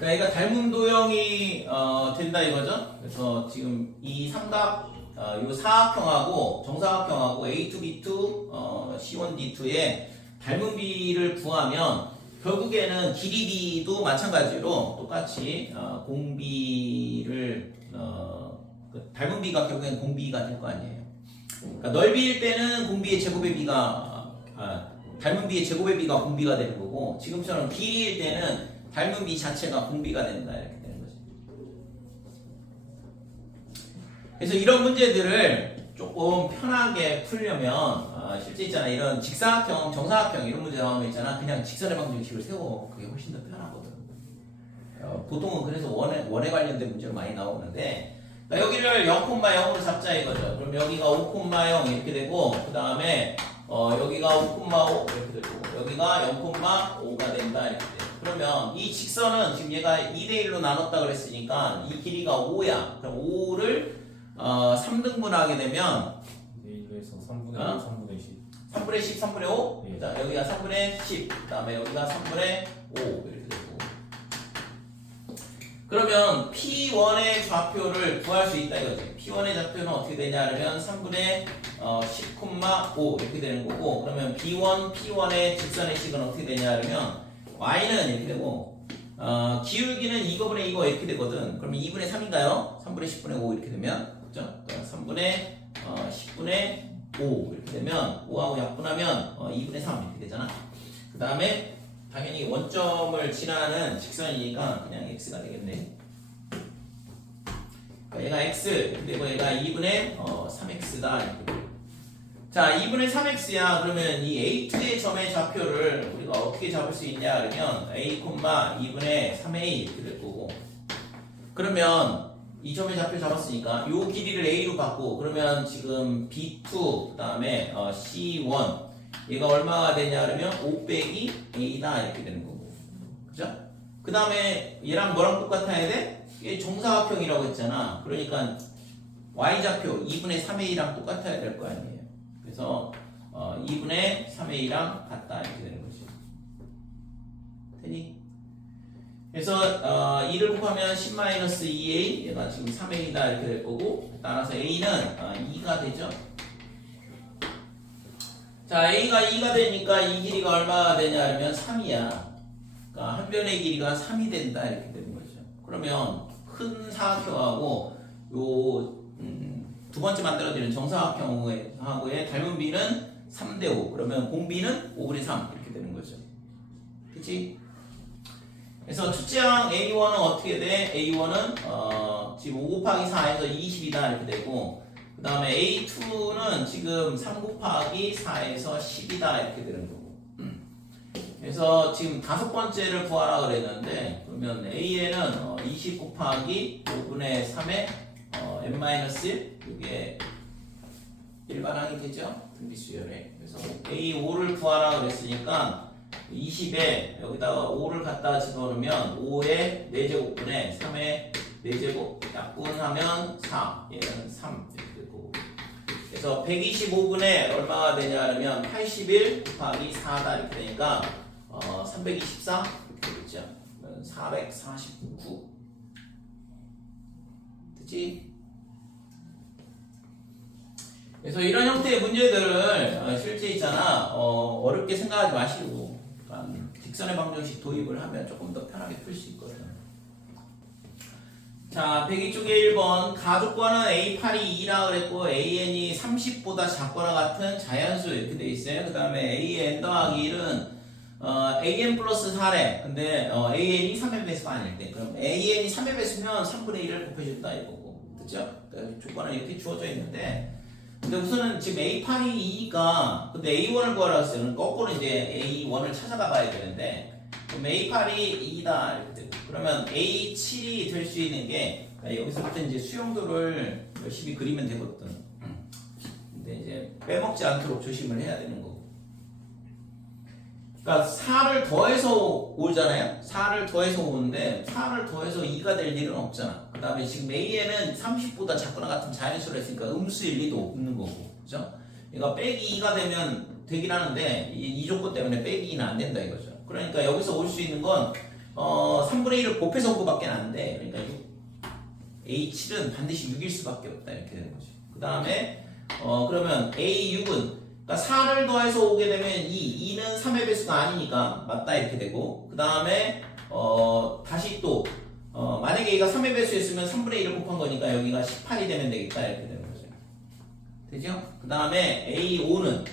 그러니까 닮은 도형이 된다 이거죠. 그래서 지금 이 삼각 요 사각형하고 정사각형하고 A2, B2, C1, D2의 닮은 비를 구하면 결국에는 길이 B도 마찬가지로 똑같이 공비를 그 닮은 비가 결국엔 공비가 될 거 아니에요. 그러니까 넓이일 때는 공비의 제곱의 비가 닮은 비의 제곱의 비가 공비가 되는 거고, 지금처럼 길이일 때는 닮은 비 자체가 공비가 된다 이렇게 되는 거죠. 그래서 이런 문제들을 조금 편하게 풀려면 실제 있잖아, 이런 직사각형, 정사각형 이런 문제 나오면 있잖아, 그냥 직선의 방정식을 세워. 그게 훨씬 더 편하거든. 보통은 그래서 원에 관련된 문제로 많이 나오는데, 그러니까 여기를 0,0으로 잡자 이거죠. 그럼 여기가 5,0 이렇게 되고, 그 다음에 여기가 5,5 이렇게 되고, 여기가 0,5가 된다 이렇게 돼. 그러면 이 직선은 지금 얘가 2대1로 나눴다 그랬으니까 이 길이가 5야. 그럼 5를 3등분하게 되면 1에서 3분의 5, 3분의 10. 3분의 10, 3분의 5. 예. 자, 여기가 3분의 10. 그 다음에 여기가 3분의 5 이렇게 되고. 그러면 P1의 좌표를 구할 수 있다 이거지. P1의 좌표는 어떻게 되냐 하면 3분의 10,5 이렇게 되는 거고, 그러면 B1, P1의 직선의 식은 어떻게 되냐 하면 Y는 이렇게 되고, 기울기는 2거분의 2거 이렇게 되거든. 그러면 2분의 3인가요? 3분의 10분의 5 이렇게 되면, 그죠? 3분의 10분의 5 이렇게 되면 5하고 약분하면 2분의 3 이렇게 되잖아. 그 다음에 당연히 원점을 지나는 직선이니까 그냥 x가 되겠네. 그러니까 얘가 x 그리고 얘가 2분의 3x다 이렇게 돼. 자, 2분의 3x야. 그러면 이 A2의 점의 좌표를 우리가 어떻게 잡을 수 있냐 그러면 a, 2분의 3a 이렇게 될 거고, 그러면 이 점의 좌표 잡았으니까 요 길이를 a로 받고, 그러면 지금 b2 그 다음에 c1 얘가 얼마가 되냐 그러면 5 빼기 a다 이렇게 되는 거고, 그죠? 그 다음에 얘랑 뭐랑 똑같아야 돼? 얘 정사각형이라고 했잖아. 그러니까 y좌표 2분의 3a랑 똑같아야 될 거 아니에요. 그래서 2분의 3a랑 같다 이렇게 되는 거지. 되니? 그래서 2를 곱하면 10-2a, 얘가 지금 3a다 이렇게 될 거고, 따라서 a는 2가 되죠. 자, a가 2가 되니까 이 길이가 얼마가 되냐 하면 3이야. 그러니까 한 변의 길이가 3이 된다 이렇게 되는 거죠. 그러면 큰 사각형하고 요 두 번째 만들어지는 정사각형하고의 닮은 비는 3대5. 그러면 공비는 5분의 3 이렇게 되는 거죠. 그치? 그래서 첫째항 A1은 어떻게 돼? A1은 지금 5 곱하기 4에서 20이다 이렇게 되고, 그 다음에 A2는 지금 3 곱하기 4에서 10이다 이렇게 되는 거고. 그래서 지금 다섯 번째를 구하라 그랬는데, 그러면 A에는 20 곱하기 5분의 3에 n-1 이게 일반항이 되죠? 등비수열에. 그래서 A5를 구하라 그랬으니까 20에 여기다가 5를 갖다 집어넣으면 5의 4제곱분의 3의 4제곱 약분하면 4, 얘는 3 이렇게 되고, 그래서 125분의 얼마가 되냐 하면 81 곱하기 4다 이렇게 되니까 324 이렇게 되겠죠. 449 됐지? 그래서 이런 형태의 문제들을 실제 있잖아, 어렵게 생각하지 마시고 직선의 방정식 도입을 하면 조금 더 편하게 풀 수 있거든. 자, 102쪽에 1번 가족과는 A8이 2라 그랬고 AN이 30보다 작거나 같은 자연수 이렇게 돼 있어요. 그 다음에 AN 더하기 1은 AN 플러스 4래. 근데 AN이 3의 배수가 아닐 때, 그럼 AN이 3의 배수면 3분의 1을 곱해준다 이거고, 그죠? 그러니까 조건은 이렇게 주어져 있는데, 근데 우선은 지금 A8이 2니까, 근데 A1을 구하라 했으면 거꾸로 이제 A1을 찾아가 봐야 되는데, 그럼 A8이 2다 이렇게 되고, 그러면 A7이 될 수 있는 게, 여기서부터 이제 수용도를 열심히 그리면 되거든. 근데 이제 빼먹지 않도록 조심을 해야 되는 거고. 그러니까 4를 더해서 오잖아요. 4를 더해서 오는데 4를 더해서 2가 될 일은 없잖아. 그 다음에 지금 A에는 30보다 작거나 같은 자연수를 했으니까 음수일 리도 없는 거고, 그죠? 그러니까 빼기 2가 되면 되긴 하는데 이 조건 때문에 빼기 2는 안 된다 이거죠. 그러니까 여기서 올 수 있는 건 3분의 1을 곱해서 온 거밖에 안 돼. 그러니까 A7은 반드시 6일 수밖에 없다. 이렇게 되는 거지. 그 다음에, 그러면 A6은, 그러니까 4를 더해서 오게 되면 2는 3의 배수가 아니니까 맞다. 이렇게 되고, 그 다음에, 다시 또, 만약에 얘가 3의 배수였으면 3분의 1을 곱한 거니까 여기가 18이 되면 되겠다. 이렇게 되는 거죠. 되죠? 그 다음에 A5는,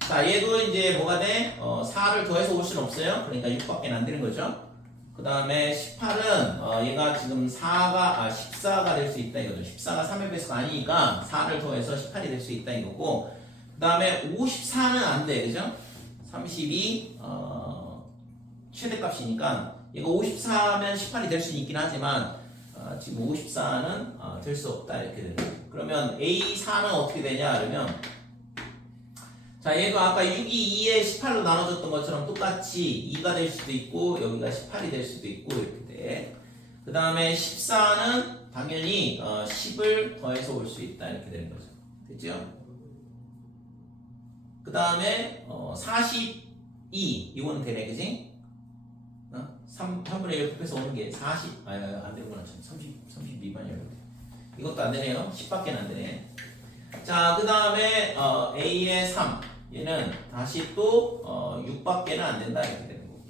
자, 얘도 이제 뭐가 돼? 4를 더해서 올 수는 없어요. 그러니까 6밖에 안 되는 거죠. 그 다음에 18은 얘가 지금 14가 될 수 있다 이거죠. 14가 3의 배수가 아니니까 4를 더해서 18이 될 수 있다 이거고, 그 다음에 54는 안 돼, 그죠? 32 최대값이니까 얘가 54면 18이 될 수는 있긴 하지만 지금 54는 될 수 없다 이렇게 되는 거죠. 그러면 A4는 어떻게 되냐 그러면, 자, 얘도 아까 6이 2에 18로 나눠졌던 것처럼 똑같이 2가 될 수도 있고 여기가 18이 될 수도 있고 이렇게 돼. 그 다음에 14는 당연히 10을 더해서 올 수 있다 이렇게 되는 거죠. 됐죠? 그 다음에 42 이거는 되네, 그지? 3분의 1 곱해서 오는 게 40, 안 되구나. 30 미만이라고 돼. 이것도 안 되네요. 10밖에 안 되네. 자, 그 다음에 A의 3 얘는 다시 또 6밖에는 안 된다 이렇게 되는 거고,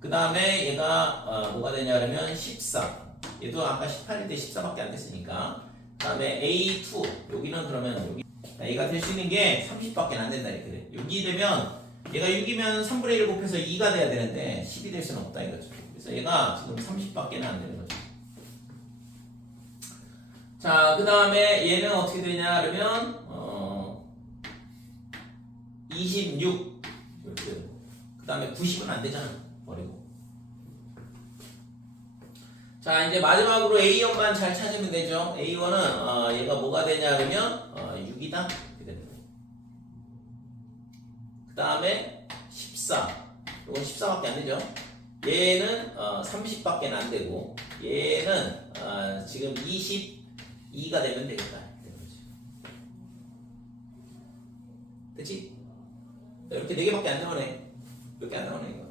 그 다음에 얘가 뭐가 되냐 그러면 14 얘도 아까 18인데 14밖에 안 됐으니까, 그 다음에 A2 여기는 그러면 여기 얘가 될 수 있는 게 30밖에 안 된다 이렇게 돼. 여기 되면 얘가 6이면 3분의 1 곱해서 2가 돼야 되는데 10이 될 수는 없다 이거죠. 그래서 얘가 지금 30밖에는 안 되는 거죠. 자, 그 다음에 얘는 어떻게 되냐 그러면 26 이렇게 되고, 그 다음에 90은 안 되잖아. 버리고. 자, 이제 마지막으로 A1만 잘 찾으면 되죠. A1은 얘가 뭐가 되냐 그러면 6이다 이렇게 됩니다. 그 다음에 14 이건 14밖에 안 되죠. 얘는 30밖에 안 되고, 얘는 지금 22가 되면 되겠다. 됐지? 이렇게 4개밖에 안 나오네. 몇 개 안 나오네, 이거.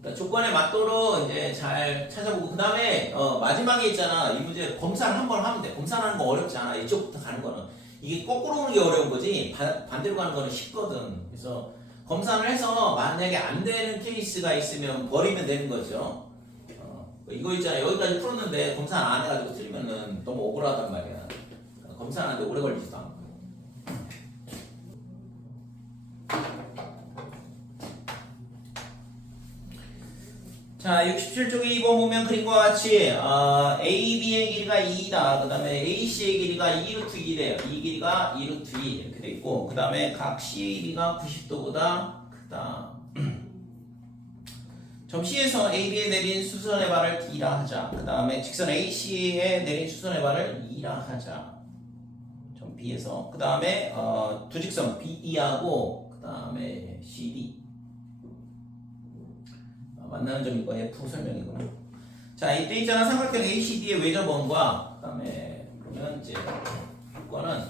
그러니까 조건에 맞도록 이제 잘 찾아보고, 그 다음에 마지막에 있잖아. 이 문제 검사를 한 번 하면 돼. 검사하는 거 어렵지 않아. 이쪽부터 가는 거는. 이게 거꾸로 오는 게 어려운 거지, 반대로 가는 거는 쉽거든. 그래서 검사를 해서 만약에 안 되는 케이스가 있으면 버리면 되는 거죠. 이거 있잖아. 여기까지 풀었는데 검사 안 해가지고 틀리면은 너무 억울하단 말이야. 검사하는데 오래 걸리지도 않고. 자, 67쪽에 2번 보면 그림과 같이 AB의 길이가 2이다. 그 다음에 AC의 길이가 2루트 2래요. 이 길이가 2루트 2 이렇게 돼 있고, 그 다음에 각 C의 길이가 90도보다 크다. 점 C에서 AB에 내린 수선의 발을 D라 하자. 그 다음에 직선 AC에 내린 수선의 발을 E라 하자. 점 B에서. 그 다음에 두 직선 BE하고 그 다음에 CD. 만나는 점이 이거 F 설명이구나. 자, 이때 있잖아. 삼각형 ACD의 외접원과 그 다음에 그러면 이제 이거는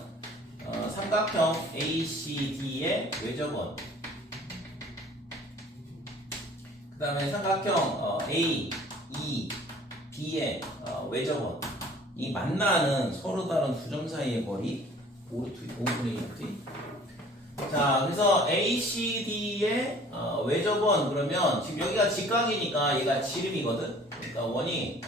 삼각형 ACD의 외접원, 그 다음에 삼각형 A, E, B의 외접원이 만나는 서로 다른 두 점 사이의 거리 5분의 1트. 자, 그래서 ACD의 외접원 그러면 지금 여기가 직각이니까 얘가 지름이거든. 그러니까 원이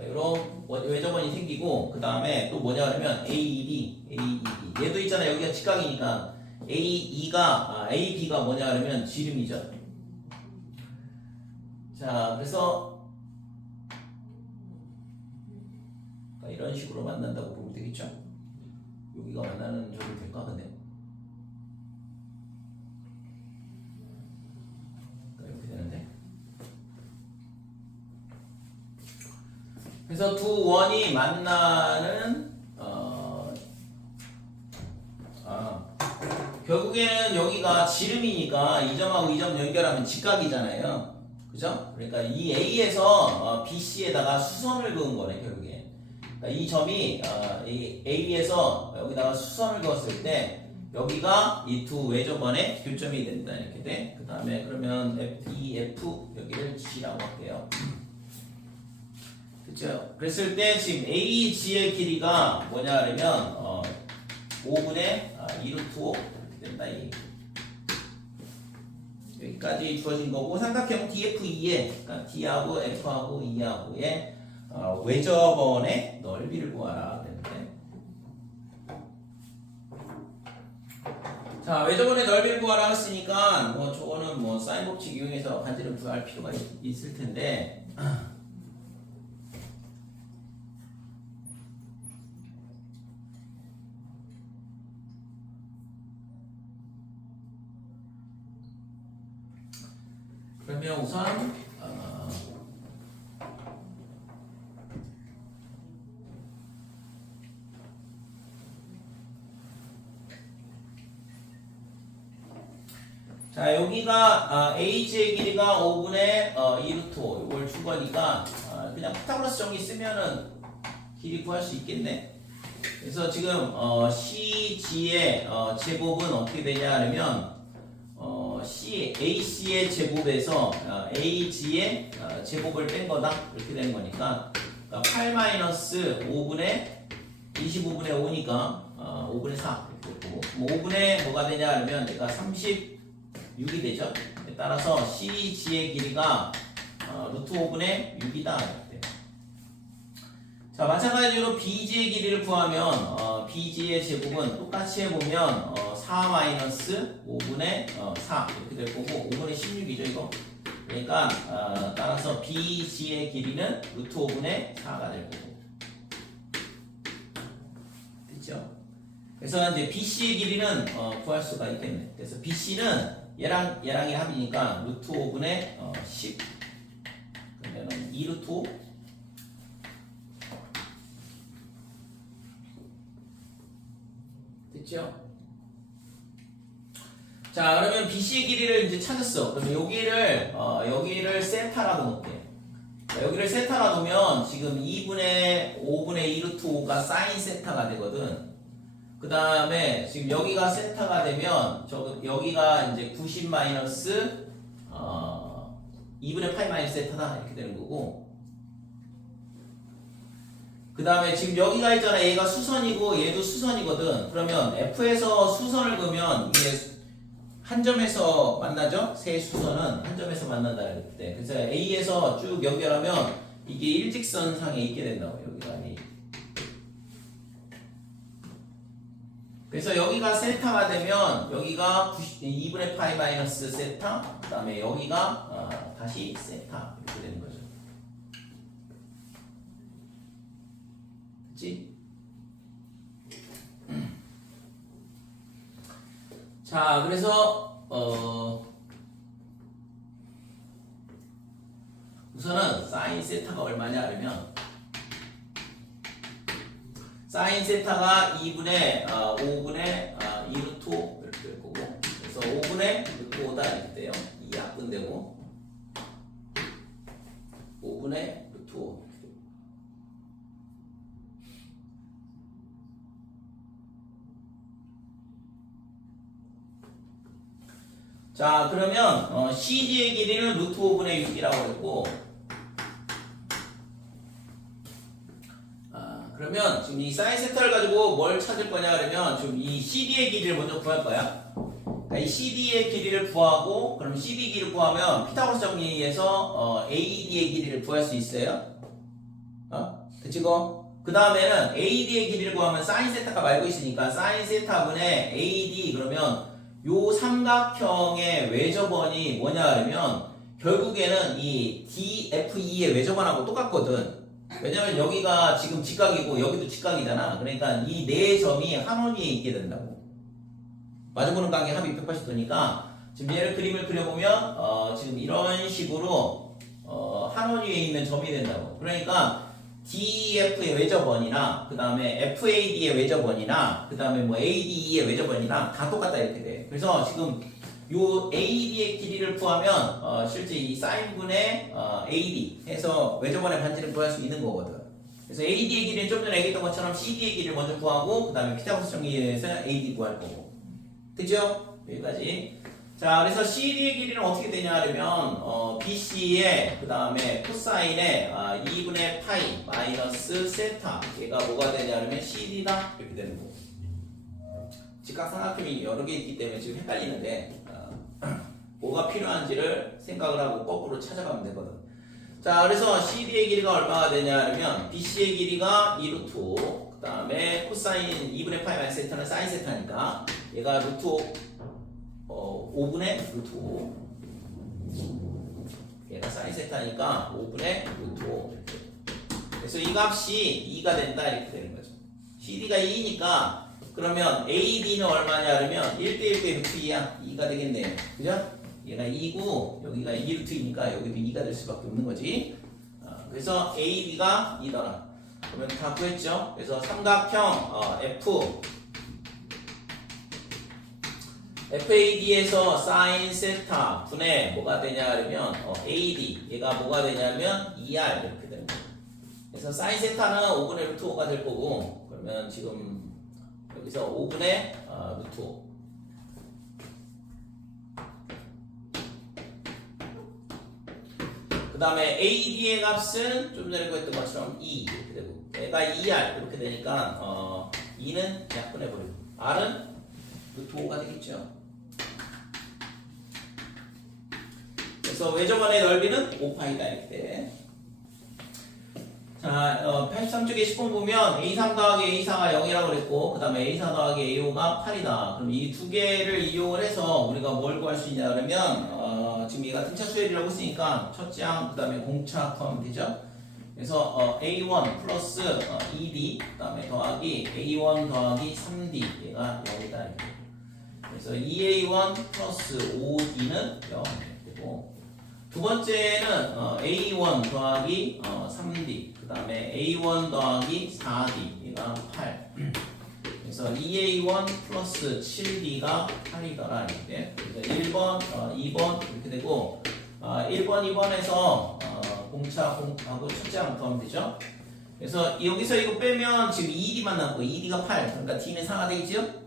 이런 외접원이 생기고, 그 다음에 또 뭐냐 하면 AED, AED 얘도 있잖아. 여기가 직각이니까 AB가 뭐냐 하면 지름이죠. 자, 그래서 이런 식으로 만난다고 보면 되겠죠? 여기가 만나는 점이 될까, 근데? 이렇게 되는데. 그래서 두 원이 만나는, 결국에는 여기가 지름이니까 이 점하고 이 점 연결하면 직각이잖아요. 그죠? 그러니까 이 A에서 BC에다가 수선을 그은 거네, 결국에. 그러니까 이 점이 이 AB에서 여기다가 수선을 그었을 때 여기가 이 두 외접원의 교점이 된다 이렇게 돼. 그 다음에 그러면 FEF 여기를 G라고 할게요. 그쵸? 그랬을 때 지금 AG의 길이가 뭐냐 그러면 5분의 2루트 5 이렇게 된다 이. 여기까지 주어진 거고 삼각형 DFE에 그러니까 D하고 F하고 E하고의 외접원의 넓이를 구하라 그랬는데. 자, 외접원의 넓이를 구하라 했으니까 뭐 저거는 뭐 사인 법칙 이용해서 반지름 구할 필요가 있을 텐데. 그러면 우선 자 여기가 AG의 길이가 5분의 2루트 5 이걸 준 거니까 그냥 피타고라스 정리 쓰면은 길이 구할 수 있겠네. 그래서 지금 CG의 제곱은 어떻게 되냐 하면 AC의 제곱에서 AG의 제곱을 뺀 거다 이렇게 되는 거니까 8-5분의 25분의 5니까 5분의 4 이렇게 되고 5분의 뭐가 되냐 하면 얘가 36이 되죠. 따라서 CG의 길이가 루트 5분의 6이다 이렇게. 자 마찬가지로 BG의 길이를 구하면 BG의 제곱은 똑같이 해보면 4-5분의 4 이렇게 될 거고 5분의 16이죠 이거. 그러니까 따라서 BG의 길이는 루트 5분의 4가 될 거고. 됐죠? 그래서 이제 BC의 길이는 구할 수가 있겠네. 그래서 BC는 얘랑의 합이니까 루트 5분의 10 그러면은 2루트 5 됐죠? 자 그러면 BC의 길이를 이제 찾았어. 그러면 여기를 세타라고 놓을게. 여기를 세타라 놓으면 지금 2분의 5분의 2루트 5가 사인 세타가 되거든. 그 다음에 지금 여기가 세타가 되면 여기가 이제 90 마이너스 2분의 8 마이너스 세타다 이렇게 되는 거고. 그 다음에 지금 여기가 있잖아. 얘가 수선이고 얘도 수선이거든. 그러면 F에서 수선을 그으면 이게 한 점에서 만나죠? 세 수선은 한 점에서 만난다 이럴 때. 그래서 A에서 쭉 연결하면 이게 일직선상에 있게 된다고. 여기가 A. 그래서 여기가 세타가 되면 여기가 2분의 파이 마이너스 세타. 그 다음에 여기가 다시 세타 이렇게 되는 거죠. 그치? 자, 그래서 우선은 사인 세타가 얼마냐 하면 사인 세타가 2분의 5분의 2루트 5 이렇게 될 거고. 그래서 5분의 루트 5다 이렇게 돼요. 2 약분되고 5분의 루트 5. 자 그러면 CD의 길이는 루트 5분의 6이라고 했고 그러면 지금 이 사인 세타를 가지고 뭘 찾을 거냐 그러면 지금 이 CD의 길이를 먼저 구할 거야. 그러니까 이 CD의 길이를 구하고 그럼 CD 길이를 구하면 피타고라스 정리에서 AD의 길이를 구할 수 있어요. 그치고 그 다음에는 AD의 길이를 구하면 사인 세타가 말고 있으니까 사인 세타분의 AD 그러면 요 삼각형의 외접원이 뭐냐 그러면 결국에는 이 DFE의 외접원하고 똑같거든. 왜냐면 여기가 지금 직각이고 여기도 직각이잖아. 그러니까 이 네 점이 한 원위에 있게 된다고. 마주보는 각의 합이 180도니까 지금 얘를 그림을 그려보면 지금 이런 식으로 한 원위에 있는 점이 된다고. 그러니까 DF의 외접원이나 그 다음에 FAD의 외접원이나 그 다음에 뭐 ADE의 외접원이랑 다 똑같다 이렇게 돼. 그래서 지금 요 AD의 길이를 구하면 실제 이 사인분의 AD 해서 외접원의 반지를 구할 수 있는 거거든. 그래서 AD의 길이는 좀 전에 얘기했던 것처럼 CD의 길이를 먼저 구하고 그 다음에 피타고라스 정리에서 AD 구할 거고. 됐죠? 여기까지. 자, 그래서 CD의 길이는 어떻게 되냐 하면 BC의 그 다음에 코사인의 2분의 파이 마이너스 세타 얘가 뭐가 되냐 하면 CD다 이렇게 되는 거고. 직각삼각형이 여러 개 있기 때문에 지금 헷갈리는데 뭐가 필요한지를 생각을 하고 거꾸로 찾아가면 되거든. 자, 그래서 CD의 길이가 얼마가 되냐 하면 BC의 길이가 2루트 5, 그 다음에 코사인 2분의 파이 마이너스 세타는 사인 세타니까 얘가 루트 5분의 루트 5, 얘가 사인 세타니까 5분의 루트 5. 그래서 이 값이 2가 된다 이렇게 되는 거죠. CD가 2니까 그러면 AD는 얼마냐 그러면 1대1대 루트 2야. 2가 되겠네요. 그죠? 얘가 2고 여기가 2루트 2니까 여기도 2가 될 수밖에 없는 거지. 그래서 AD가 2더라. 그러면 다 구했죠? 그래서 삼각형 FAD에서 사인 세타 분의 뭐가 되냐 그러면 AD 얘가 뭐가 되냐면 2R 이렇게 되는 거예요. 그래서 사인 세타는 5분의 루트 5가 될 거고 그러면 지금 여기서 5분의 루트 5 그 다음에 AD의 값은 좀 전에 구했던 것처럼 2 이렇게 되고 얘가 2R 이렇게 되니까 2는 약분해버리고 R은 루트 5가 되겠죠. 그래서 외접원의 넓이는 5파이다 이렇게. 자, 83쪽에 10번 보면 A3 더하기 A4가 0이라고 그랬고 그 다음에 A4 더하기 A5가 8이다. 그럼 이 두 개를 이용을 해서 우리가 뭘 구할 수 있냐 그러면 지금 얘가 등차 수열이라고 했으니까 첫 장, 그 다음에 공차 구하면 되죠. 그래서 A1 플러스 2D 그 다음에 더하기 A1 더하기 3D 얘가 0이다 이렇게. 그래서 2A1 플러스 5D는 0 이렇게 되고 두 번째는 A1 더하기 3D 그 다음에 A1 더하기 4D 얘가 8 그래서 2A1 플러스 7D가 8이더라 이렇게. 그래서 1번, 2번 이렇게 되고 1번, 2번에서 공차하고 첫장 더하면 되죠. 그래서 여기서 이거 빼면 지금 2D만 남고 2D가 8 그러니까 D는 4가 되겠죠.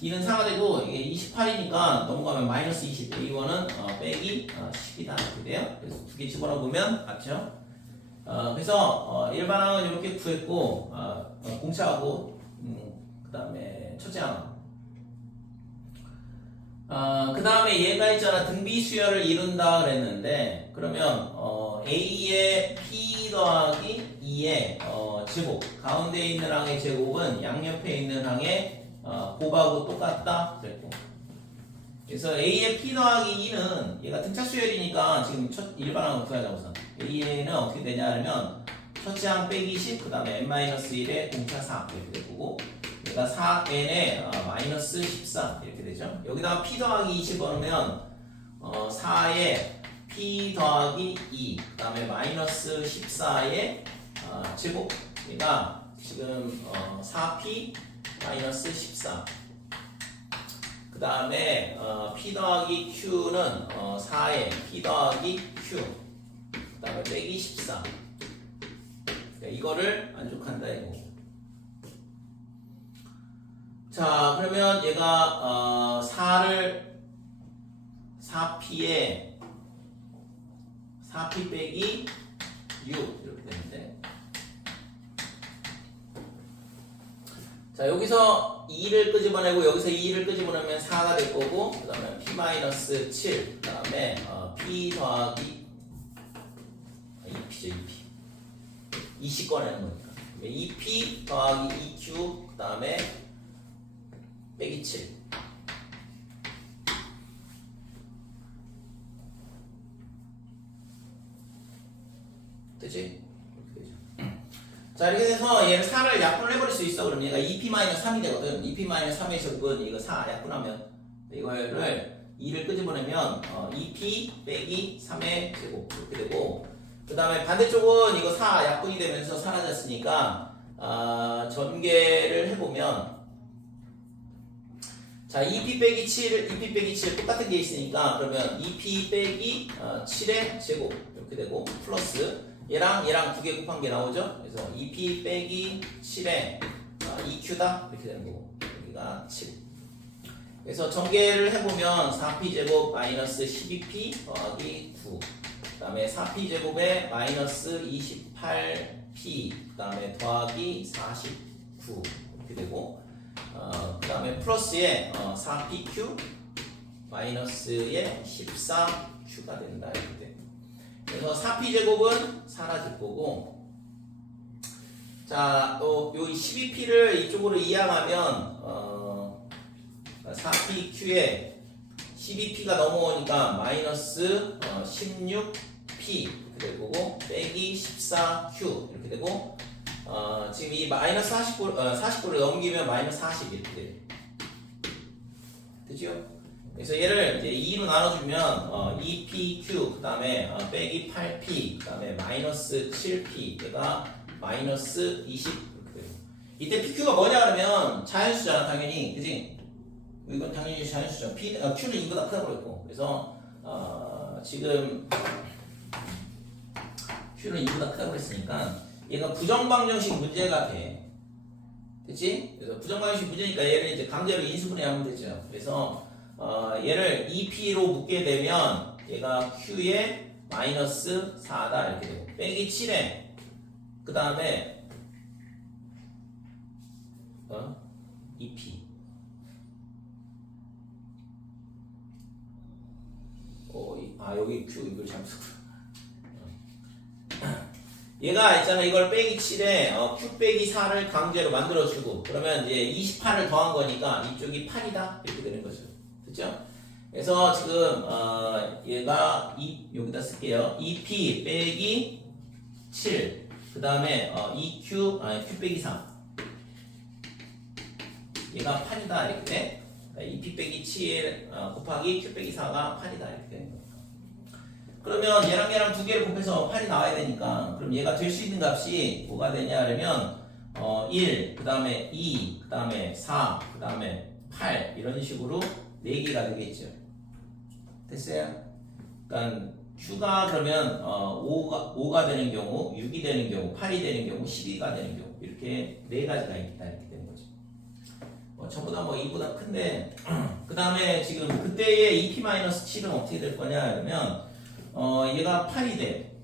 D는 4가 되고 이게 28이니까 넘어가면 마이너스 20 A1은 빼기 10이다 이렇게 돼요. 그래서 두 개 집어넣으면 맞죠? 그래서 일반항은 이렇게 구했고 공차하고 그 다음에 첫째 항 그 다음에 얘가 있잖아 등비 수열을 이룬다 그랬는데 그러면 A의 P 더하기 2의 제곱 가운데 있는 항의 제곱은 양옆에 있는 항의 곱하고 똑같다 그랬고 그래서 A의 P 더하기 2는 얘가 등차 수열이니까 지금 첫 일반항을 구하자 우선 A는 어떻게 되냐 하면 첫째 항 빼기 10 그 다음에 n-1에 공차 4 이렇게 될 거고 얘가 4n에 마이너스 14 이렇게 되죠. 여기다가 P 더하기 2 집어넣으면 4에 P 더하기 2 그 다음에 마이너스 14의 제곱 얘가 지금 4P 마이너스 14 그 다음에 P 더하기 Q는 4에 P 더하기 Q 그 다음에 빼기 14 이거를 만족한다 이거. 자 그러면 얘가 4P에 4P 빼기 6 이렇게 되는데 자 여기서 2를 끄집어내고 여기서 2를 끄집어내면 4가 될 거고 그 다음에 P-7 그 다음에 P 더하기 2P죠 2P 2씩 꺼내는 거니까 2P 더하기 2Q 그 다음에 빼기 7 되지? 자 이렇게 돼서 얘를 4를 약분을 해버릴 수 있어. 그러면 얘가 2P-3이 되거든. 2P-3의 제곱은 이거 4 약분하면 이거를 2를 끄집어내면 2P 빼기 3의 제곱 이렇게 되고 그 다음에 반대쪽은 이거 4 약분이 되면서 사라졌으니까 전개를 해보면 자 2P 빼기 7 2P 빼기 7 똑같은 게 있으니까 그러면 2P 빼기 7의 제곱 이렇게 되고 플러스 얘랑 두 개 곱한 게 나오죠? 그래서 2p 빼기 7에 2q다 이렇게 되는 거고 여기가 7. 그래서 전개를 해보면 4p 제곱 마이너스 12p 더하기 9. 그 다음에 4p 제곱에 마이너스 28p 그 다음에 더하기 49 이렇게 되고 그 다음에 플러스에 4pq 마이너스에 14q가 된다 이렇게 돼. 그래서 4p 제곱은 사라질 거고 자, 요 12p를 이쪽으로 이항하면 4pq에 12p가 넘어오니까 마이너스 16p 이렇게 될 거고 빼기 14q 이렇게 되고 지금 이 마이너스 49를 넘기면 마이너스 40 이렇게 돼요. 그죠? 그래서 얘를 이제 2로 나눠주면 2pq 그 다음에 빼기 8p 그 다음에 마이너스 7p 얘가 마이너스 20 이렇게 돼요. 이때 pq가 뭐냐 그러면 자연수잖아 당연히 그지? 이건 당연히 자연수죠. q는 2보다 크다고 그랬고 그래서 지금 q는 2보다 크다고 그랬으니까 얘가 부정방정식 문제가 돼. 됐지? 그래서 부정방정식 문제니까 얘를 이제 강제로 인수분해하면 되죠. 그래서 얘를 2p로 묶게 되면 얘가 q에 마이너스 4다 이렇게 되고 빼기 7에 그 다음에 2p 여기 q 이걸 잘못 썼구나. 얘가 있잖아 이걸 빼기 7에 q 빼기 4를 강제로 만들어주고 그러면 이제 28을 더한 거니까 이쪽이 8이다 이렇게 되는 거죠. 그죠? 그래서 지금 얘가 여기다 쓸게요. 2p 빼기 7 그 다음에 2q q 빼기 3 얘가 8이다 이렇게 돼. 2p 빼기 7 곱하기 q 빼기 4가 8이다 이렇게 되는 거예요. 그러면 얘랑 두 개를 곱해서 8이 나와야 되니까 그럼 얘가 될 수 있는 값이 뭐가 되냐 그러면 1, 그 다음에 2, 그 다음에 4, 그 다음에 8 이런 식으로 4개가 되겠죠. 됐어요? 그러니까 q가 그러면 5가 되는 경우, 6이 되는 경우, 8이 되는 경우, 12가 되는 경우 이렇게 4가지가 있다 이렇게 되는 거죠. 전부 다 2보다 큰데 그 다음에 지금 그때의 2p-7은 어떻게 될 거냐 그러면 얘가 8이 돼.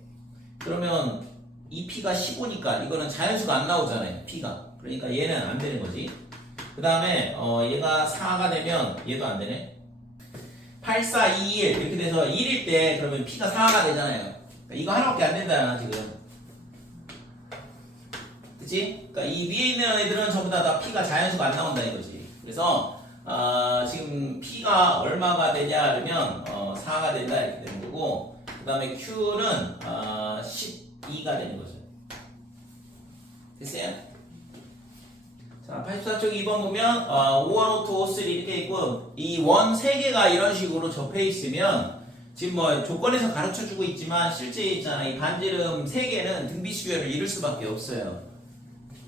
그러면 2p가 15니까 이거는 자연수가 안 나오잖아요. p가. 그러니까 얘는 안 되는 거지. 그 다음에 얘가 4가 되면 얘도 안 되네. 8, 4, 2, 1 이렇게 돼서 1일 때 그러면 p가 4가 되잖아요. 그러니까 이거 하나밖에 안 된다 지금. 그치? 그러니까 이 위에 있는 애들은 전부 다 p가 자연수가 안 나온다 이거지. 그래서 지금 p가 얼마가 되냐 그러면 4가 된다 이렇게 되는 거고 그 다음에 q는 12가 되는 거죠. 됐어요? 자, 84쪽 2번 보면 5원, 5, 2, 5, 3 이렇게 있고 이 원 3개가 이런 식으로 접해 있으면 지금 조건에서 가르쳐주고 있지만 실제 있잖아 이 반지름 3개는 등비수열을 이룰 수밖에 없어요.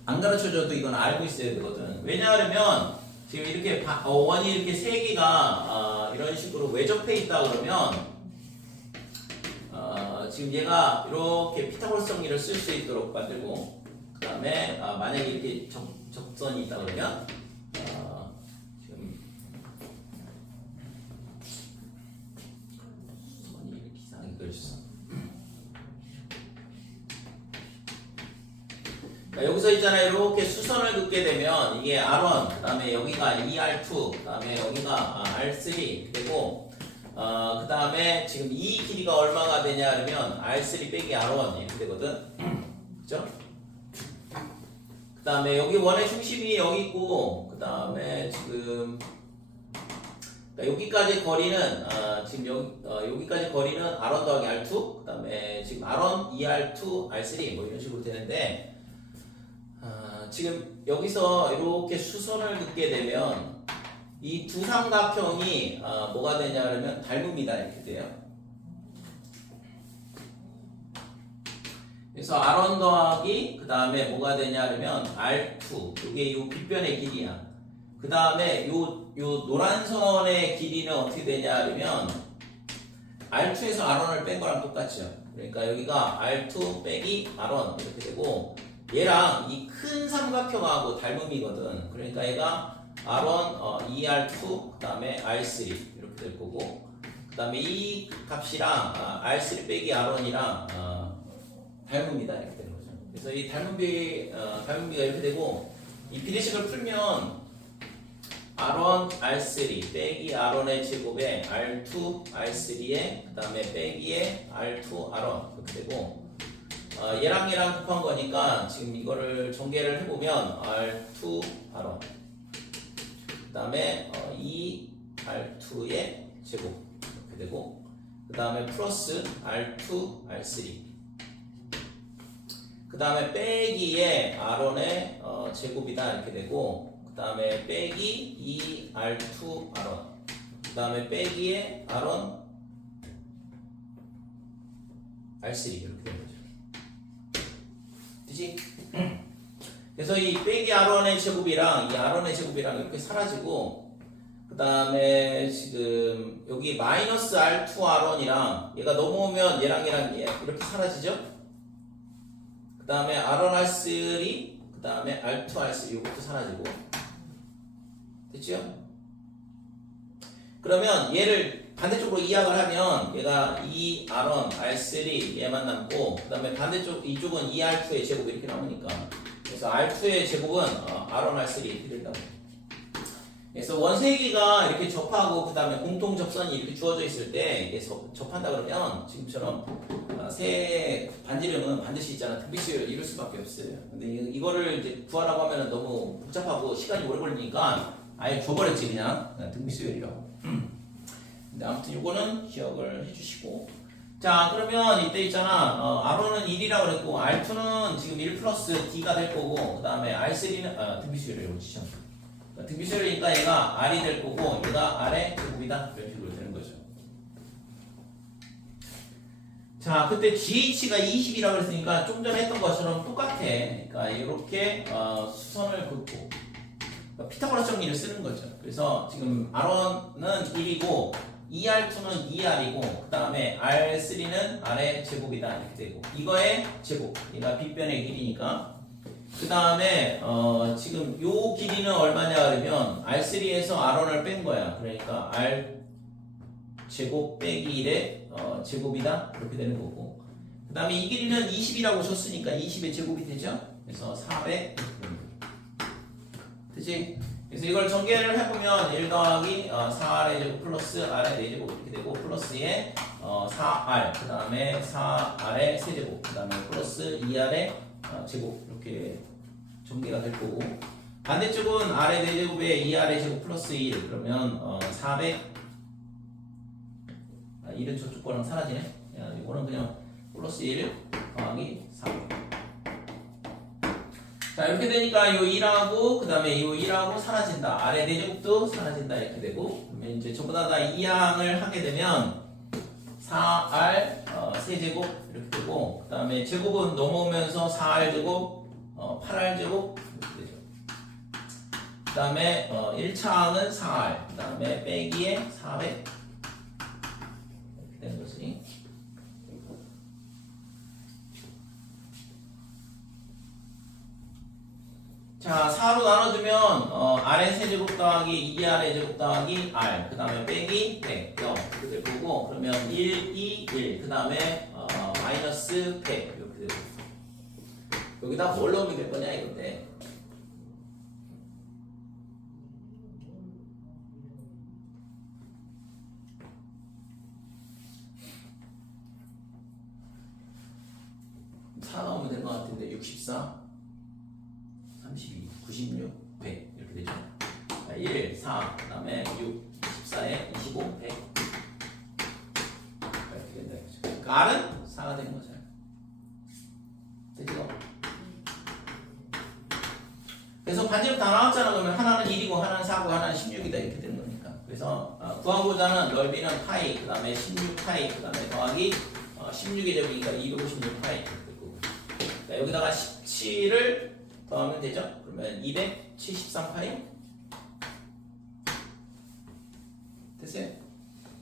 안 가르쳐줘도 이건 알고 있어야 되거든. 왜냐하면 지금 이렇게 원이 이렇게 3개가 이런 식으로 외접해 있다 그러면 지금 얘가 이렇게 피타고라스 정리를 쓸 수 있도록 만들고 그 다음에 만약에 이렇게 적선이 있다 그러면 지금 선이 이렇게 이상하게 그려졌어. 여기서 있잖아요. 이렇게 수선을 긋게 되면 이게 R1, 그 다음에 여기가 ER2, 그 다음에 여기가 R3 되고 그 다음에 지금 이 길이가 얼마가 되냐 그러면 R3 빼기 R1 이렇게 되거든. 그죠? 그 다음에 여기 원의 중심이 여기 있고 그 다음에 지금 여기까지 거리는 지금 여기까지 거리는 R1 더하기 R2 그 다음에 지금 R1, ER2, R3 이런 식으로 되는데 지금 여기서 이렇게 수선을 긋게 되면 이 두 삼각형이 뭐가 되냐 그러면 닮음이다 이렇게 돼요. 그래서 R1 더하기 그 다음에 뭐가 되냐 그러면 R2 이게 요 빗변의 길이야. 그 다음에 요 노란 선의 길이는 어떻게 되냐 그러면 R2에서 R1을 뺀 거랑 똑같죠. 그러니까 여기가 R2 빼기 R1 이렇게 되고 얘랑 이 큰 삼각형하고 닮음이거든. 그러니까 얘가 R1 2R2 그 다음에 R3 이렇게 될 거고 그 다음에 이 값이랑 R3 빼기 R1이랑 닮음이다 이렇게 되는 거죠. 그래서 이 닮음비가 이렇게 되고 이 비례식을 풀면 R1 R3 빼기 R1의 제곱에 R2 R3에 그 다음에 빼기에 R2 R1 이렇게 되고 얘랑 곱한 거니까 지금 이거를 전개를 해보면 R2 R1 그 다음에 2R2의 제곱 이렇게 되고 그 다음에 플러스 R2 R3 그 다음에 빼기에 R1의 제곱이다 이렇게 되고 그 다음에 빼기 2R2 R1 그 다음에 빼기에 R1 R3 이렇게 되는 거죠. 그치? 그래서 이 빼기 R1의 제곱이랑 이 R1의 제곱이랑 이렇게 사라지고 그 다음에 지금 여기 마이너스 R2 R1이랑 얘가 넘어오면 얘랑 이렇게 사라지죠? 그 다음에 R1 R3 그 다음에 R2 R3 이것도 사라지고 됐죠? 그러면 얘를 반대쪽으로 이항을 하면 얘가 2R1 R3 얘만 남고 그 다음에 반대쪽 이쪽은 2R2의 제곱 이렇게 나오니까 그래서 R2의 제곱은 R1 R3 이렇게 된다고. 그래서 원세기가 이렇게 접하고 그 다음에 공통 접선이 이렇게 주어져 있을 때 이게 접한다 그러면 지금처럼 세 반지름은 반드시 있잖아. 등비수열 이룰 수밖에 없어요. 근데 이거를 이제 구하라고 하면 너무 복잡하고 시간이 오래 걸리니까 아예 줘버렸지 그냥 등비수열이라고. 근데 아무튼 요거는 기억을 해주시고 자 그러면 이때 있잖아 R1은 1이라고 그랬고 R2는 지금 1 플러스 D가 될 거고 그 다음에 R3는 등비수열이라고 치죠. 등비수열이니까 얘가 R이 될 거고 얘가 R의 제곱이다 이런 식으로 되는 거죠. 자 그때 GH가 20이라고 그랬으니까 좀 전에 했던 것처럼 똑같아. 그러니까 이렇게 수선을 긋고 그러니까 피타고라스 정리를 쓰는 거죠. 그래서 지금 R1은 1이고 2R2는 2R이고 그 다음에 R3는 R의 제곱이다 이렇게 되고 이거의 제곱 얘가 빗변의 길이니까 그 다음에 지금 요 길이는 얼마냐 그러면 R3에서 R1을 뺀 거야. 그러니까 R 제곱 빼기 1의 제곱이다 이렇게 되는 거고 그 다음에 이 길이는 20이라고 줬으니까 20의 제곱이 되죠. 그래서 400 그치? 그래서 이걸 전개를 해보면 1 더하기 4R의 제곱 플러스 R의 4제곱 이렇게 되고 플러스에 4R 그 다음에 4R의 세제곱 그 다음에 플러스 2R의 제곱 이렇게 전개가 될 거고 반대쪽은 R의 4제곱에 2R의 제곱 플러스 1 그러면 400 1은 저쪽 거랑 사라지네. 야, 이거는 그냥 플러스 1 더하기 400 자 이렇게 되니까 요 2하고 그 다음에 요 1하고 사라진다. 아래 4제곱도 사라진다 이렇게 되고 그러면 이제 전부 다 이항을 하게 되면 4R 세제곱 이렇게 되고 그 다음에 제곱은 넘어오면서 4R 제곱 8R 제곱 이렇게 되죠. 그 다음에 1차항은 4R 그 다음에 빼기에 400 이렇게 되는 거지. 자, 4로 나눠주면 R의 세제곱 더하기 2R의 제곱 더하기 R 그 다음에 빼기 100 이렇게 될 거고 그러면 1, 2, 1 그 다음에 마이너스 100 이렇게 되고 여기다 뭘 넣으면 될 거냐 이건데 넣으면 될 것 같은데 64 32, 96, 100 이렇게 되죠. 1, 4, 그 다음에 6, 14에 25, 100 이렇게 된다. 그러니까 R은 4가 되는 거죠. 되죠? 그래서 반지름 다 나왔잖아. 그러면 하나는 1이고 하나는 4고 하나는 16이다 이렇게 되는 거니까. 그래서 구하고자 하는 넓이는 파이, 그 다음에 16파이, 그 다음에 더하기 16의 제곱이니까 256파이 이렇게 되고 여기다가 17을 더하면 되죠? 그러면 273파이 됐어요?